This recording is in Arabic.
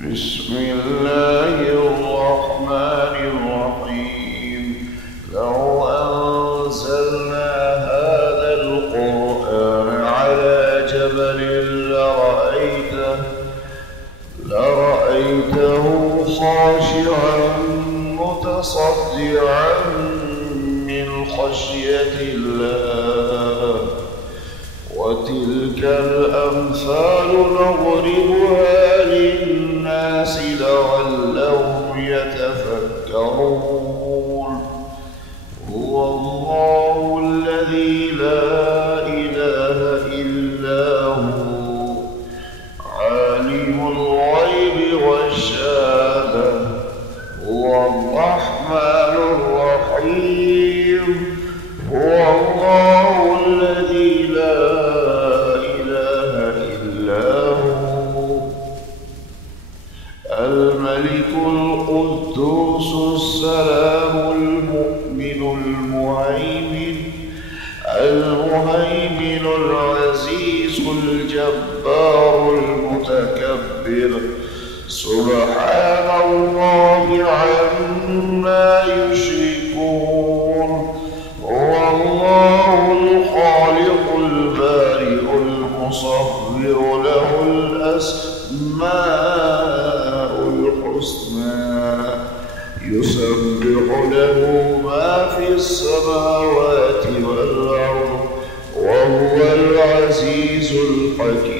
بسم الله الرحمن الرحيم. لو أنزلنا هذا القرآن على جبل لرأيته خاشعا متصدعا من خشية الله. وتلك الأمثال نضربها للناس لعلهم يتفكرون. هو الله الذي لا إله إلا هو عالم الغيب والشهادة. هو الرحمن الرحيم. هو الله الذي لا إله إلا هو الملك القدوس السلام المؤمن المهيمن العزيز الجبار المتكبر. سبحان الله عما يشركون. هو الله الخالق البارئ المصور له الأسماء الحسنى يسبح له ما في السماوات والأرض وهو العزيز الحكيم.